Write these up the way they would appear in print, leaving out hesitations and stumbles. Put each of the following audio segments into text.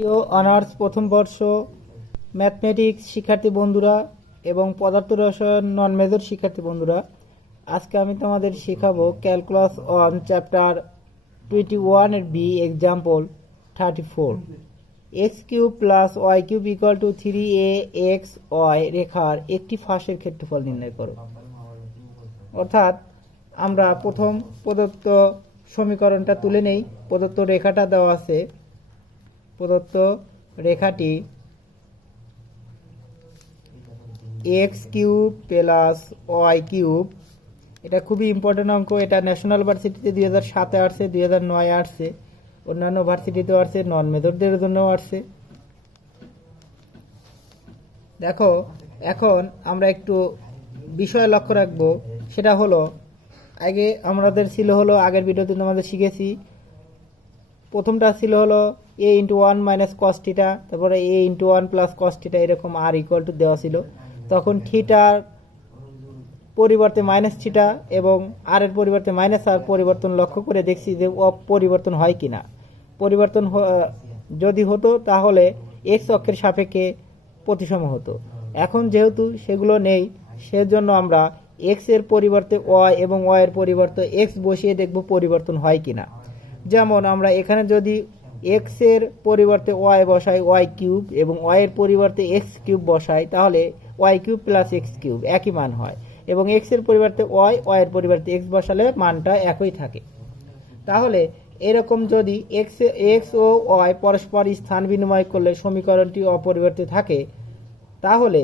প্রিয় অনার্স প্রথম বর্ষ ম্যাথমেটিক্স শিক্ষার্থী বন্ধুরা এবং পদার্থ রসায়ন নন মেজর শিক্ষার্থী বন্ধুরা, আজকে আমি তোমাদের শেখাবো ক্যালকুলাস অন চ্যাপ্টার 21 এর B example 34। X cube plus y cube equal to 3a x y রেখার একটি ফাঁসের ক্ষেত্রফল নির্ণয় করো। অর্থাৎ আমরা প্রথম প্রদত্ত সমীকরণটা তুলে নেই। প্রদত্ত রেখাটা দেওয়া আছে, প্রদত্ত রেখাটি x cube plus y cube, এটা খুবই ইম্পর্টেন্ট অঙ্ক। এটা ন্যাশনাল ভার্সিটিতে 2007-এ আসছে, 2009-এ আসছে, অন্যান্য ভার্সিটিতেও আসছে, নন মেজরদের জন্যও আসছে। দেখো, এখন আমরা একটু বিষয় লক্ষ্য রাখবো, সেটা হলো আগে আমাদের ছিল হলো আগের ভিডিওতে তোমাদের শিখেছি, প্রথমটা ছিল হলো a into 1 minus cos theta, তারপরে a into 1 plus cos theta, এরকম আর ইকুয়াল টু দেওয়া ছিল। তখন থিটার পরিবর্তে মাইনাস থিটা এবং আর এর পরিবর্তে মাইনাস আর পরিবর্তন লক্ষ্য করে দেখছি যে পরিবর্তন হয় কিনা। পরিবর্তন যদি হতো তাহলে এক্স অক্ষের সাপেক্ষে প্রতিসম হতো। এখন যেহেতু সেগুলো নেই, সেজন্য আমরা এক্স এর পরিবর্তে ওয়াই এবং ওয়াই এর পরিবর্তে এক্স বসিয়ে দেখব পরিবর্তন হয় কিনা। যেমন আমরা এখানে যদি এক্স এর পরিবর্তে ওয়াই বসাই ওয়াই কিউব এবং ওয়াই এর পরিবর্তে এক্স কিউব বসাই, তাহলে y cube plus x cube একই মান হয়, এবং এক্স এর পরিবর্তে ওয়াই, ওয়াই এর পরিবর্তে এক্স বসালে মানটা একই থাকে। তাহলে এরকম যদি এক্স ও ওয়াই পরস্পর স্থান বিনিময় করলে সমীকরণটি অপরিবর্তিত থাকে, তাহলে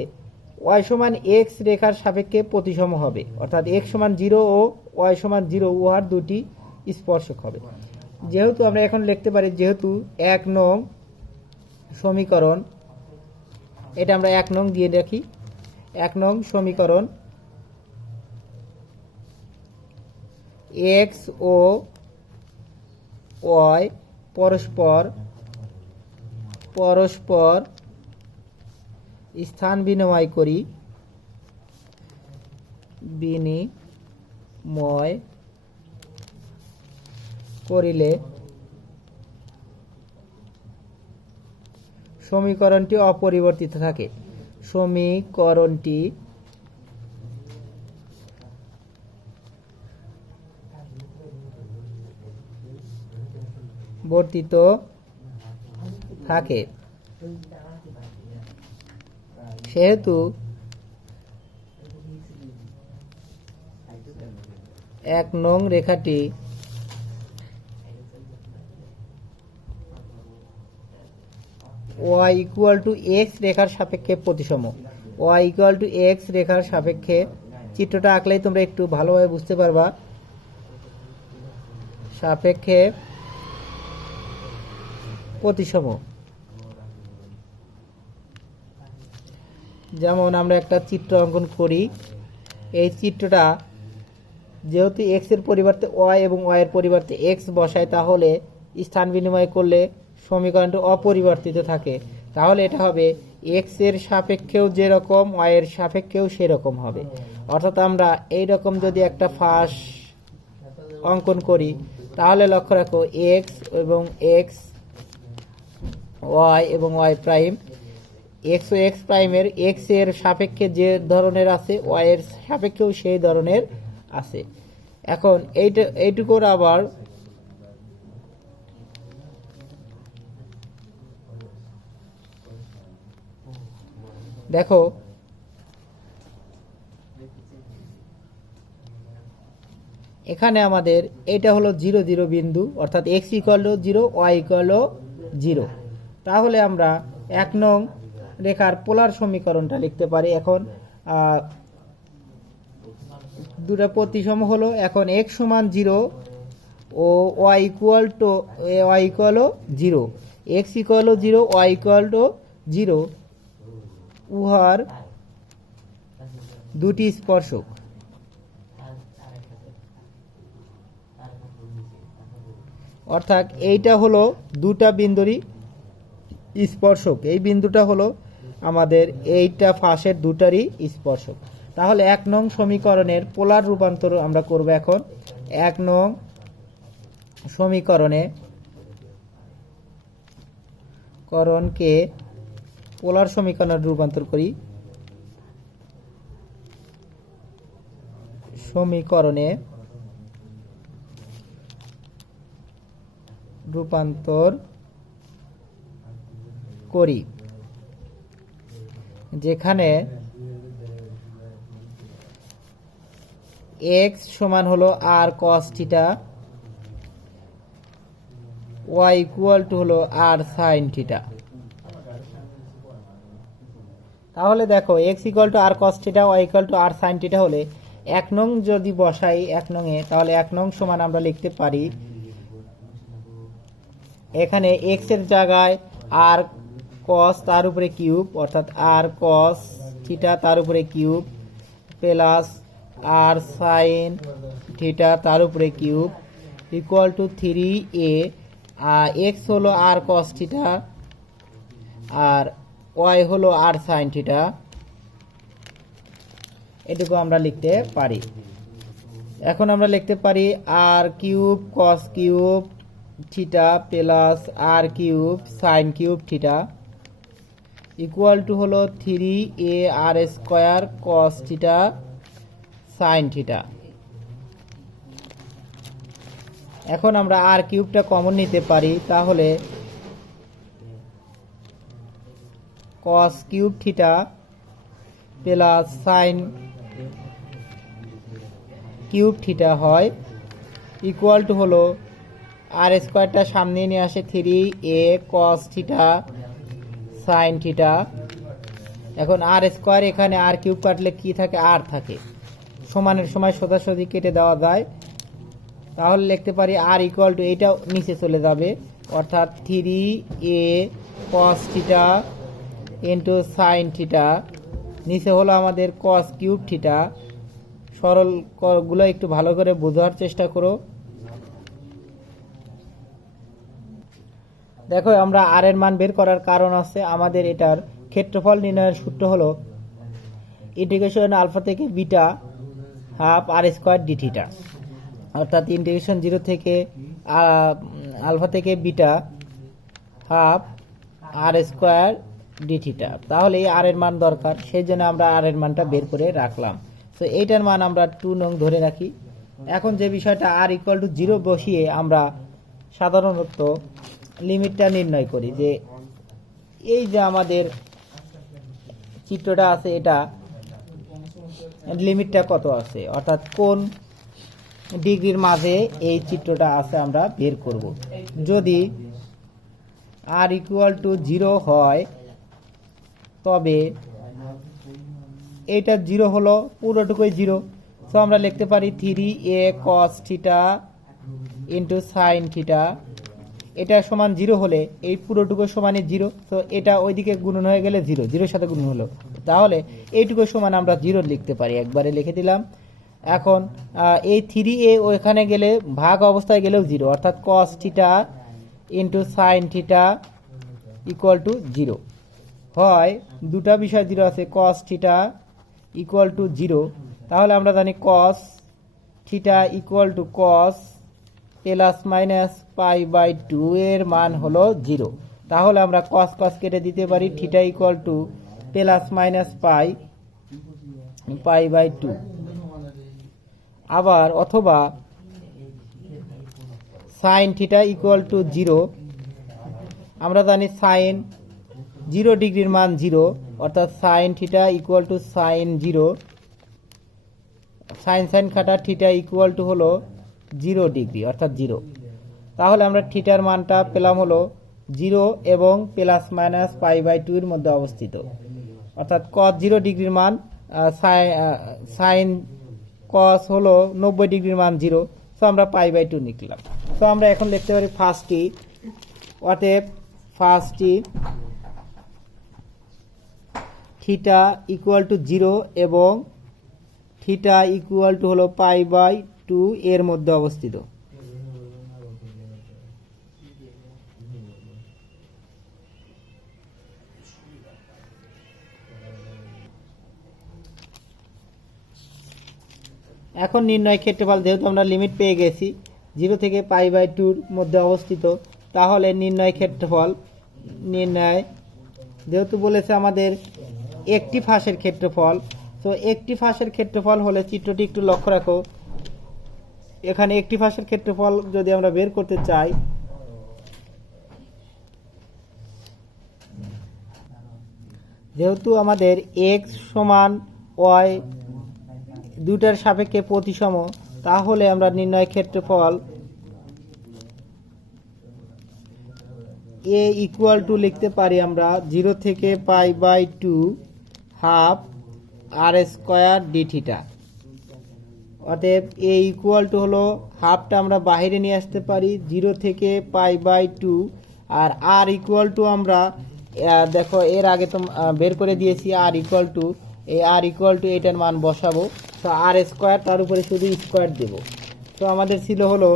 ওয়াই সমান এক্স রেখার সাপেক্ষে প্রতিসম হবে। অর্থাৎ এক্স সমান 0 ও ওয়াই সমান 0 উহার দুটি স্পর্শক হবে। যেহেতু আমরা এখন লিখতে পারি, যেহেতু 1 নং সমীকরণ, এটা আমরা 1 নং দিয়ে রাখি, 1 নং সমীকরণ এক্স ও ওয়াই পরস্পর স্থান বিনিময় করিলে সমীকরণটি অপরিবর্তিত থাকে। সমীকরণটি বর্তিত থাকে। সেহেতু 1 নং রেখাটি y ইকুয়াল টু এক্স রেখার সাপেক্ষে প্রতিসম। y ইকুয়াল টু এক্স রেখার সাপেক্ষে, চিত্রটা আঁকলেই তোমরা একটু ভালোভাবে বুঝতে পারবা, সাপেক্ষে প্রতিসম। যেমন আমরা একটা চিত্র অঙ্কন করি, এই চিত্রটা যেহেতু এক্স এর পরিবর্তে ওয়াই এবং ওয়াই এর পরিবর্তে এক্স বসায়, তাহলে স্থান বিনিময় করলে সমীকরণটি অপরিবর্তিত থাকে। তাহলে এটা হবে এক্স এর সাপেক্ষেও যেরকম ওয়াই এর সাপেক্ষেও সেরকম হবে। অর্থাৎ আমরা এই রকম যদি একটা ফাঁস অঙ্কন করি, তাহলে লক্ষ্য রাখো এক্স এবং এক্স, ওয়াই এবং ওয়াই প্রাইম, এক্স ও এক্স প্রাইমের এক্স এর সাপেক্ষে যে ধরনের আছে, ওয়াই এর সাপেক্ষেও সেই ধরনের আছে। এখন এইটুকুর আবার দেখো, এখানে আমাদের এটা হলো 0 0 বিন্দু, অর্থাৎ x equal to 0, y equal to 0। তাহলে আমরা 1 নং রেখার পোলার সমীকরণটা লিখতে পারি। এখন দুটা প্রতিসম হলো, এখন x সমান 0 ও y equal to 0, x equal to 0, y equal to 0 উহার দুটি স্পর্শক। অর্থাৎ এইটা হলো দুটা বিন্দুরই স্পর্শক, এই বিন্দুটা হলো আমাদের এইটা ফাঁসের দুটারই স্পর্শক। তাহলে 1 নং সমীকরণের পোলার রূপান্তর আমরা করব। এখন 1 নং সমীকরণে করণকে পোলার সমীকরণে রূপান্তর করি। সমীকরণে রূপান্তর করি, যেখানে x সমান হলো r cos theta, y equal to হলো r sin থিটা। তাহলে দেখো x equal to r cos theta, y equal to r sin theta হলে 1 নং যদি বসাই 1 নং এ, তাহলে 1 নং সমান আমরা লিখতে পারি এখানে x এর জায়গায় r cos তার উপরে কিউব, অর্থাৎ r cos থিটা তার উপরে cube plus r sin theta তার উপরে cube equal to 3a। x হলো r cos থিটা আর y হলো r sin থিটা, এটুকু আমরা লিখতে পারি। এখন আমরা লিখতে পারি r cube cos cube theta plus r cube sin cube theta equal two হলো 3a r square cos theta sin theta. এখন আমরা r কিউবটা কমন নিতে পারি, তাহলে cos cube theta plus sin cube theta হয় ইকুয়াল টু হলো r স্কয়ারটা সামনে নিয়ে আসে 3a cos theta sin theta. এখন r স্কয়ার এখানে r কিউব কাটলে কি থাকে, r থাকে, সমানের সময় সোজাসুজি কেটে দেওয়া যায়। তাহলে লিখতে পারি r ইকুয়াল টু, এইটাও নিচে চলে যাবে, অর্থাৎ 3a cos theta into sin theta, নিচে হলো আমাদের cos কিউব থিটা। সরল গুলো একটু ভালো করে বোঝার চেষ্টা করো। দেখো আমরা r এর মান বের করার কারণ আছে, আমাদের এটার ক্ষেত্রফল নির্ণয়ের সূত্র হলো ইন্টিগ্রেশন আলফা থেকে beta half r square D theta, অর্থাৎ ইন্টিগ্রেশন 0 থেকে আলফা থেকে beta half r square D theta. তাহলে এই r এর মান দরকার, সেই জন্য আমরা r এর মানটা বের করে রাখলাম। তো এইটার মান আমরা 2 নং ধরে রাখি। এখন যে বিষয়টা r ইকুয়াল টু 0 বসিয়ে আমরা সাধারণত লিমিটটা নির্ণয় করি, যে এই যে আমাদের চিত্রটা আছে এটা লিমিটটা কত আছে, অর্থাৎ কোন ডিগ্রির মাঝে এই চিত্রটা আছে আমরা বের করব। যদি r ইকুয়াল টু 0 হয় তবে এইটা 0 হলো পুরোটুকুই 0, তো আমরা লিখতে পারি 3a cos theta into sin theta, এটা সমান 0 হলে এই পুরোটুকু সমানই 0, তো এটা ওইদিকে গুণন হয়ে গেলে 0, 0 সাথে গুণন হলো, তাহলে এইটুকু সমান আমরা 0 লিখতে পারি, একবারে লিখে দিলাম। এখন এই 3a ওইখানে গেলে ভাগ অবস্থায় গেলেও 0, অর্থাৎ cos theta into sin theta equal to 0 হয়। দুটা বিষয় 0 আছে, cos থিটা ইকুয়াল টু 0, তাহলে আমরা জানি cos theta equal to cos plus minus pi by 2 এর মান হলো 0, তাহলে আমরা cos cos কেটে দিতে পারি, theta equal to plus minus pi by 2। আবার অথবা sin থিটা ইকুয়াল টু 0, আমরা জানি sin 0 ডিগ্রির মান 0, অর্থাৎ sin theta equal two sin 0, sin কাটা থিটা ইকুয়াল টু হলো 0 ডিগ্রি, অর্থাৎ 0। তাহলে আমরা থিটার মানটা পেলাম হলো 0 এবং প্লাস মাইনাস পাই বাই 2 এর মধ্যে অবস্থিত, অর্থাৎ cos 0 ডিগ্রির মান sin cos হলো 90 ডিগ্রির মান 0, তো আমরা পাই বাই 2 লিখলাম। তো আমরা এখন লিখতে পারি ফার্স্টটি, অতএব ফার্স্টটি থিটা ইকুয়াল টু 0 এবং থিটা ইকুয়াল টু হলো পাই বাই 2 এর মধ্যে অবস্থিত। এখন নির্ণয় ক্ষেত্রফল, যেহেতু আমরা লিমিট পেয়ে গেছি 0 থেকে পাই বাই 2 এর মধ্যে অবস্থিত, তাহলে নির্ণয় ক্ষেত্রফল নির্ণয়, যেহেতু বলেছে আমাদের একটি ফাঁসের ক্ষেত্রফল, তো একটি ফাঁসের ক্ষেত্রফল হলে চিত্রটি একটু লক্ষ্য রাখো। এখানে একটি ফাঁসের ক্ষেত্রফল যদি আমরা বের করতে চাই, যেহেতু আমাদের এক্স সমান ওয়াই দুটার সাপেক্ষে প্রতিসম, তাহলে আমরা নির্ণয় ক্ষেত্রফল এ ইকুয়াল টু লিখতে পারি আমরা 0 থেকে π/2 হাফ আর স্কোয়ার ডি থিটা। অতএব এ ইকুয়াল টু হলো হাফটা আমরা বাইরে নিয়ে আসতে পারি 0 থেকে π/2, আর আর ইকুয়াল টু আমরা দেখো এর আগে তো বের করে দিয়েছি আর ইকুয়াল টু, এই আর ইকুয়াল টু এটার মান বসাবো, তো আর স্কোয়ার তার উপরে শুধু স্কোয়ার দেব। তো আমাদের ছিল হলো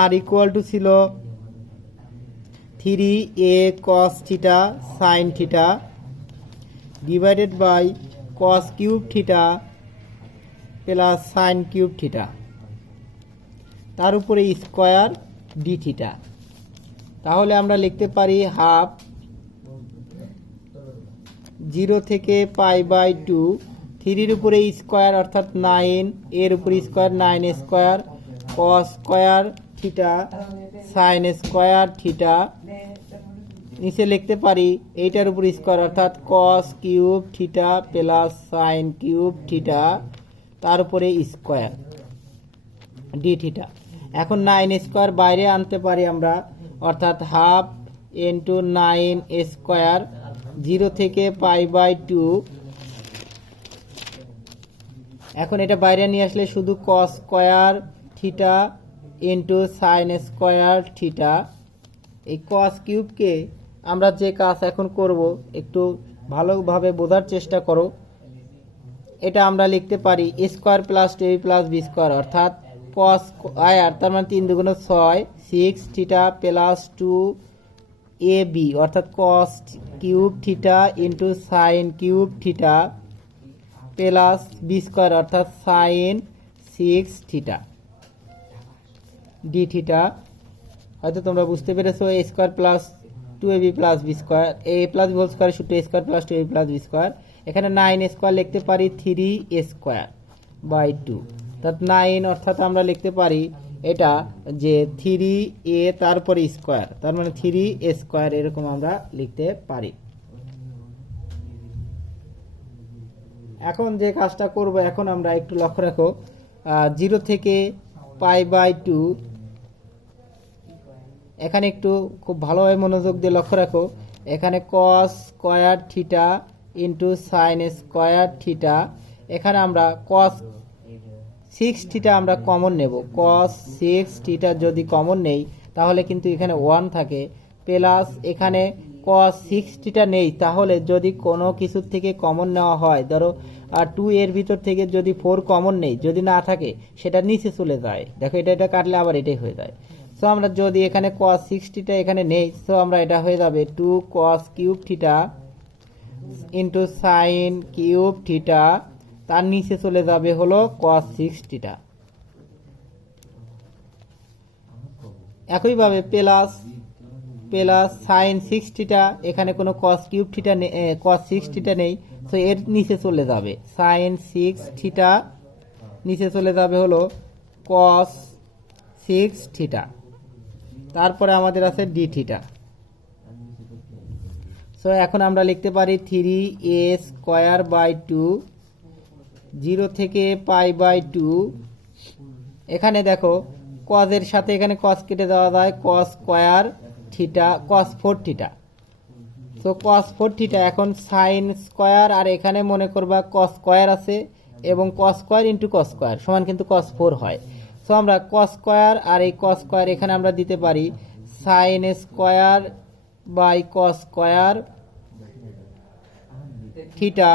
আর ইকুয়াল টু ছিল 3a cos theta sine theta divided by cos cube theta plus sine cube theta, তার উপরে স্কোয়ার ডি থিটা। তাহলে আমরা লিখতে পারি হাফ 0 থেকে π/2, 3-র উপরে স্কোয়ার অর্থাৎ 9, এর উপরে square 9 square cos square theta sine square theta, নিচে লিখতে পারি এইটার উপর স্কোয়ার অর্থাৎ cos cube theta plus sine cube theta, তার উপরে স্কোয়ার ডি থিটা। এখন 9 স্কোয়ার বাইরে আনতে পারি আমরা, অর্থাৎ হাফ ইন্টু 9 স্কোয়ার 0 থেকে π/2। এখন এটা বাইরে নিয়ে আসলে শুধু cos square theta into sine square theta. এই cos কিউবকে আমরা যে কাজ এখন করব একটু ভালোভাবে বোঝার চেষ্টা করো। এটা আমরা লিখতে পারি square plus 2a plus b square, অর্থাৎ cos স্কোয়ার তার মানে 3 × 6 6 থিটা প্লাস 2ab অর্থাৎ cos cube theta into sine cube theta plus b square অর্থাৎ সাইন 6 থিটা ডি থিটা। হয়তো তোমরা বুঝতে পেরেছো, a square plus 2ab plus b square, a plus b whole square সূত্র a square plus 2ab plus b square. এখানে 9 square লিখতে পারি 3a square by 2, অর্থাৎ 9 অর্থাৎ আমরা লিখতে পারি এটা যে 3a তারপরে স্কোয়ার, তার মানে 3a স্কোয়ার, এরকম আমরা লিখতে পারি। এখন যে কাজটা করব, এখন আমরা একটু লক্ষ্য রাখো 0 থেকে π/2, এখানে একটু খুব ভালোভাবে মনোযোগ দিয়ে লক্ষ্য রাখো। এখানে cos square theta into sine square theta, এখানে আমরা cos 6 থিটা আমরা কমন নেব। cos 6 থিটা যদি কমন নেই তাহলে কিন্তু এখানে 1 থাকে, প্লাস এখানে cos 6 থিটা নেই, তাহলে যদি কোনো কিছুর থেকে কমন নেওয়া হয়, ধরো 2 এর ভিতর থেকে যদি 4 কমন নেই, যদি না থাকে সেটা নিচে চলে যায়। দেখো এটা কাটলে আবার এটাই হয়ে যায়। সো আমরা যদি এখানে cos 6 থিটা এখানে নেই, সো আমরা এটা হয়ে যাবে 2 cos cube theta into sine cube theta, তার নিচে চলে যাবে হলো cos 6 থিটা। একইভাবে প্লাস সাইন 6 থিটা, এখানে কোনো cos cube theta cos 6 theta নেই, তো এর নিচে চলে যাবে সাইন 6 থিটা, নিচে চলে যাবে হলো cos 6 থিটা, তারপরে আমাদের আছে ডি থিটা। সো এখন আমরা লিখতে পারি 3a স্কোয়ার বাই 2 0 থেকে π/2। এখানে দেখো cos এর সাথে এখানে cos কেটে দেওয়া যায়, cos square theta cos 4 theta. So cos 4 theta, এখন সাইন স্কোয়ার আর এখানে মনে করবা cos স্কোয়ার আছে এবং cos square into cos square সমান কিন্তু cos 4 হয়। সো আমরা cos স্কোয়ার আর এই cos স্কোয়ার এখানে আমরা দিতে পারি sine square by cos square theta,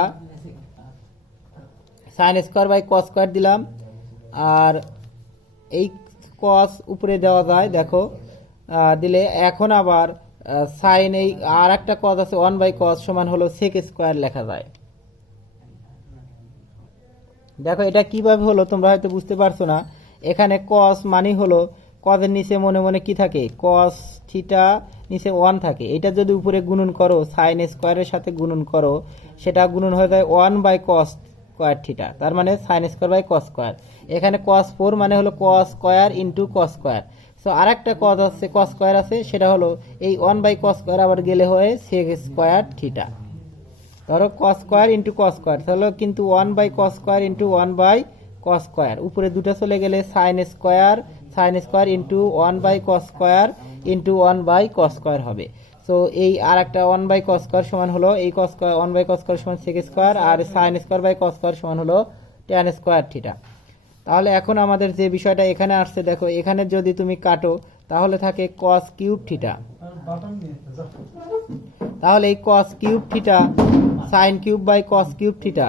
sine square by cos square দিলাম, আর এই cos উপরে দেওয়া যায় দেখো দিলে। এখন আবার সাইন এই আর একটা cos আছে 1/cos সমান হলো sec স্কোয়ার লেখা যায়। দেখো এটা কিভাবে হলো তোমরা হয়তো বুঝতে পারছো না। এখানে cos মানে হলো cos এর নিচে মনে মনে কি থাকে, cos থিটা নিচে 1 থাকে, এটা যদি উপরে গুণন করো সাইন স্কোয়ারের সাথে গুণন করো, সেটা গুণন হয়ে যায় 1/cos স্কোয়ার থিটা, তার মানে sine square by cos square. এখানে cos 4 মানে হলো cos square into cos square. So আর একটা কস আছে, কস স্কোয়ার আছে, সেটা হলো এই 1/cos স্কোয়ার আবার গেলে হয়ে সেক স্কোয়ার থিটা। ধরো cos square into cos square, তাহলে কিন্তু 1/cos square into 1/cos square, উপরে দুটো চলে গেলে sine square into 1/cos square into 1/cos square হবে। সো এই আর একটা 1/cos স্কোয়ার সমান হলো এই কস স্কোয়ার, 1/cos স্কোয়ার সমান সেক স্কোয়ার, আর sine square by cos square সমান হলো ট্যান স্কোয়ার থিটা। তাহলে এখন আমাদের যে বিষয়টা এখানে আসছে, দেখো এখানে যদি তুমি কাটো তাহলে থাকে cos কিউব থিটা। তাহলে এই cos cube theta sine cube by cos cube theta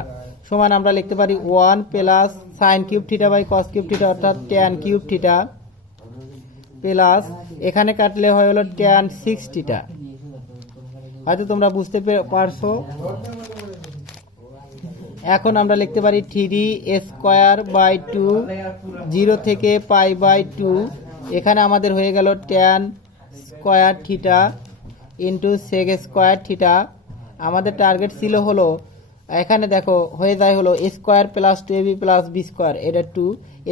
সমান আমরা লিখতে পারি 1 plus sine cube theta by cos cube theta, অর্থাৎ ট্যান কিউব থিটা প্লাস এখানে কাটলে হয় হলো ট্যান 6 থিটা। হয়তো তোমরা বুঝতে পারছো। এখন আমরা লিখতে পারি 3 স্কোয়ার বাই 2, 0 থেকে π/2, এখানে আমাদের হয়ে গেল tan square theta into sec square theta. আমাদের টার্গেট ছিল হলো, এখানে দেখো হয়ে যায় হলো square plus 2ab plus b square, এটা 2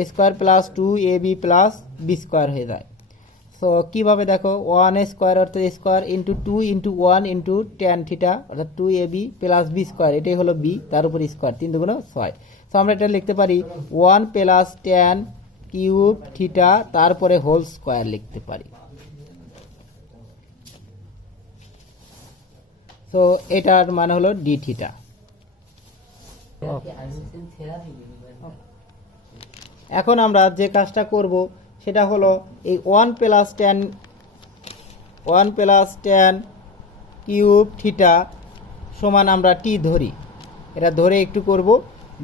square plus 2ab plus b square হয়ে যায়। সো কীভাবে দেখো 1 স্কোয়ার অর্থাৎ square into 2 into 1 into tan theta অর্থাৎ 2ab প্লাস বি স্কোয়ার, এটাই হলো বি, তার উপর স্কোয়ার, 3 দুগুণ 6। সো আমরা এটা লিখতে পারি 1 প্লাস ট্যান কিউব থিটা তারপরে হোল স্কোয়ার লিখতে পারি। সো এটার মানে হলো ডি থিটা। এখন আমরা যে কাজটা করব সেটা হলো এই 1 প্লাস ট্যান কিউব থিটা সমান আমরা টি ধরি, এটা ধরে একটু করব।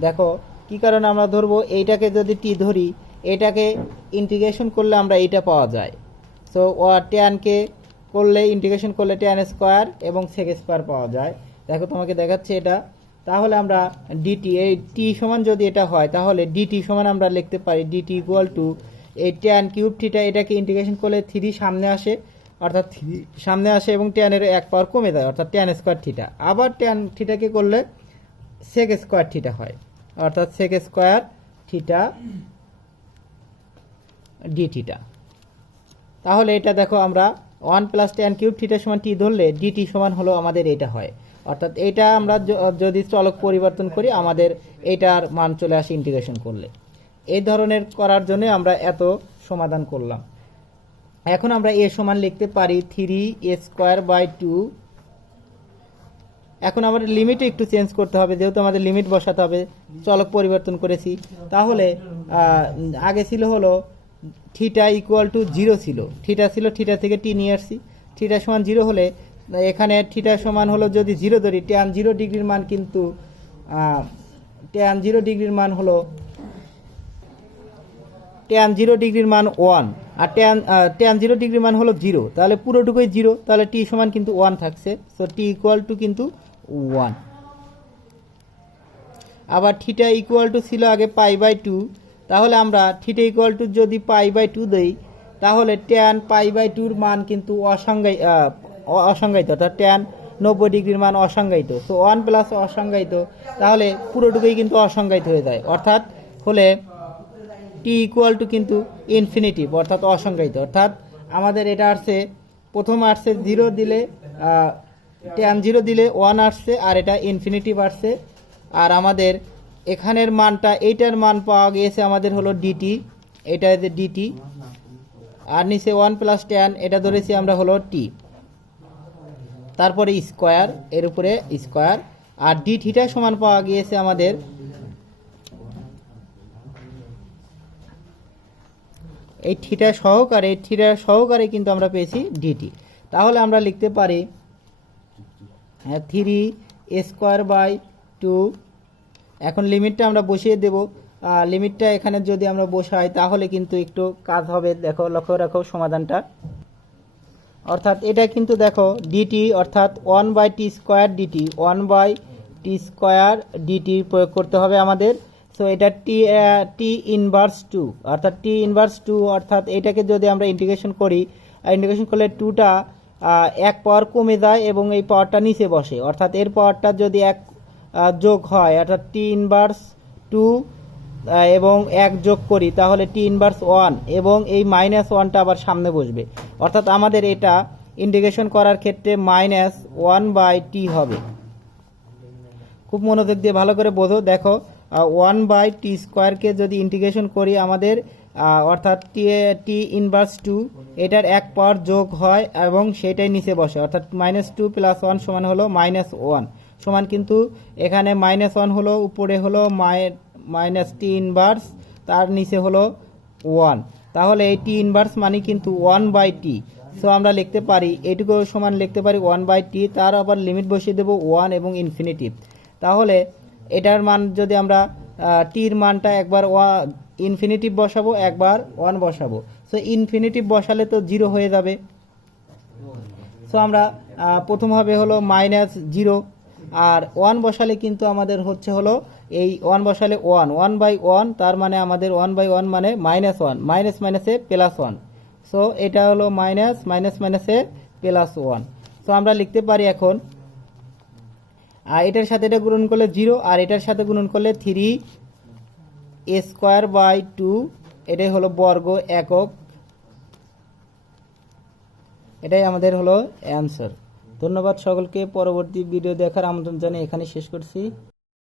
দেখো কি কারণে আমরা ধরবো, এইটাকে যদি টি ধরি, এটাকে ইন্টিগ্রেশন করলে আমরা এইটা পাওয়া যায়। সো ট্যানকে করলে ইন্টিগ্রেশন করলে ট্যান স্কোয়ার এবং সেক স্কোয়ার পাওয়া যায়। দেখো তোমাকে দেখাচ্ছে এটা। তাহলে আমরা ডিটি, এই টি সমান যদি এটা হয় তাহলে ডিটি সমান আমরা লিখতে পারি ডিটি ইকুয়াল টু এই ট্যান কিউব থিটা, এটাকে ইন্টিগ্রেশন করলে 3 সামনে আসে, অর্থাৎ 3 সামনে আসে এবং ট্যানের 1 পাওয়ার কমে যায়, অর্থাৎ ট্যান স্কোয়ার থিটা। আবার ট্যান থিটাকে করলে সেক স্কোয়ার থিটা হয়, অর্থাৎ sec square theta d theta. তাহলে এটা দেখো আমরা 1 প্লাস ট্যান কিউব থিটা সমান টি ধরলে ডিটি সমান হলো আমাদের এটা হয়, অর্থাৎ এটা আমরা যদি চলক পরিবর্তন করি আমাদের এটার মান চলে আসে ইন্টিগ্রেশন করলে। এই ধরনের করার জন্য আমরা এত সমাধান করলাম। এখন আমরা এ সমান লিখতে পারি 3 স্কোয়ার বাই 2। এখন আমাদের লিমিটে একটু চেঞ্জ করতে হবে, যেহেতু আমাদের লিমিট বসাতে হবে, চলক পরিবর্তন করেছি। তাহলে আগে ছিল হলো থিটা ইকুয়াল টু 0 ছিল, থিটা ছিল, থিটা থেকে টি নিয়ে আসছি, থিটা সমান 0 হলে এখানে থিটা সমান হলো যদি 0 ধরি, ট্যান 0 ডিগ্রির মান কিন্তু ট্যান 0 ডিগ্রির মান হলো ট্যান 0 ডিগ্রির মান 1, আর ট্যান 0 ডিগ্রির মান হলো 0, তাহলে পুরোটুকুই 0, তাহলে টি সমান কিন্তু 1 থাকছে। সো টি ইকুয়াল টু কিন্তু 1। আবার থিটা ইকুয়াল টু ছিল আগে π/2, তাহলে আমরা থিটা ইকুয়াল টু যদি π/2 দেই তাহলে ট্যান π/2 মান কিন্তু অসংজ্ঞায়িত, অর্থাৎ ট্যান 90 ডিগ্রির মান অসংজ্ঞায়িত। সো 1 প্লাস অসংজ্ঞায়িত, তাহলে পুরোটুকুই কিন্তু অসংজ্ঞায়িত হয়ে যায়, অর্থাৎ হলে টি ইকুয়াল টু কিন্তু ইনফিনিটিভ, অর্থাৎ অসংজ্ঞায়িত। অর্থাৎ আমাদের এটা আসছে, প্রথম আসছে 0 দিলে ট্যান 0 দিলে 1 আসছে, আর এটা ইনফিনিটিভ আসছে। আর আমাদের এখানের মানটা, এইটার মান পাওয়া গিয়েছে আমাদের হলো ডিটি, এটা ডিটি, আর নিচে 1 প্লাস ট্যান এটা ধরেছি আমরা হলো টি, তারপরে স্কোয়ার, এর উপরে স্কোয়ার, আর ডি থিটা সমান পাওয়া গিয়েছে আমাদের এই থিটা সহকারে কিন্তু আমরা পেয়েছি ডিটি। তাহলে আমরা লিখতে পারি 3 স্কোয়ার বাই 2। এখন লিমিটটা আমরা বসিয়ে দেব, লিমিটটা এখানে যদি আমরা বসাই তাহলে কিন্তু একটু কাজ হবে। দেখো লক্ষ্য রাখো সমাধানটা, অর্থাৎ এটা কিন্তু দেখো ডিটি অর্থাৎ 1/t square DT, 1/t square DT প্রয়োগ করতে হবে আমাদের। সো এটা টি ইনভার্স 2, অর্থাৎ টি ইনভার্স 2, অর্থাৎ এটাকে যদি আমরা ইন্টিগ্রেশন করি, ইন্টিগ্রেশন করলে 2টা এক পাওয়ার কমে যায় এবং এই পাওয়ারটা নিচে বসে, অর্থাৎ এর পাওয়ারটা যদি এক যোগ হয় অর্থাৎ টি ইনভার্স 2 এবং এক যোগ করি তাহলে টি ইনভার্স 1 এবং এই -1টা আবার সামনে বসবে, অর্থাৎ আমাদের এটা ইন্টিগ্রেশন করার ক্ষেত্রে -1/t হবে। খুব মনোযোগ দিয়ে ভালো করে বোঝো। দেখো 1/t² যদি ইন্টিগ্রেশন করি আমাদের অর্থাৎ টি ইনভার্স 2 এটার এক পাওয়ার যোগ হয় এবং সেটাই নিচে বসে, অর্থাৎ -2 + 1 সমান হলো -1 সমান, কিন্তু এখানে -1 হলো, উপরে হলো টি ইনভার্স, তার নিচে হলো 1, তাহলে এই টি ইনভার্স মানে কিন্তু 1/t। সো আমরা লিখতে পারি এটুকু সমান লিখতে পারি 1/t, তার আবার লিমিট বসিয়ে দেবো 1 এবং ইনফিনিটিভ। তাহলে এটার মান যদি আমরা টির মানটা একবার ইনফিনিটিভ বসাবো, একবার 1 বসাবো। সো ইনফিনিটিভ বসালে তো 0 হয়ে যাবে। সো আমরা প্রথম হবে হলো -0, আর 1 বসালে কিন্তু আমাদের হচ্ছে হলো এই 1 বসালে 1/1, তার মানে আমাদের 1/1 মানে -1, মাইনাস মাইনাসে +1। সো এটা হলো মাইনাস মাইনাসে +1। সো আমরা লিখতে পারি এখন এটার সাথে এটা গুণন করলে 0, আর এটার সাথে গুণন করলে 3a² 2, এটাই হলো বর্গ একক, এটাই আমাদের হলো অ্যান্সার। ধন্যবাদ সকলকে। পরবর্তী ভিডিও দেখার আমন্ত্রণ জানিয়ে এখানে শেষ করছি।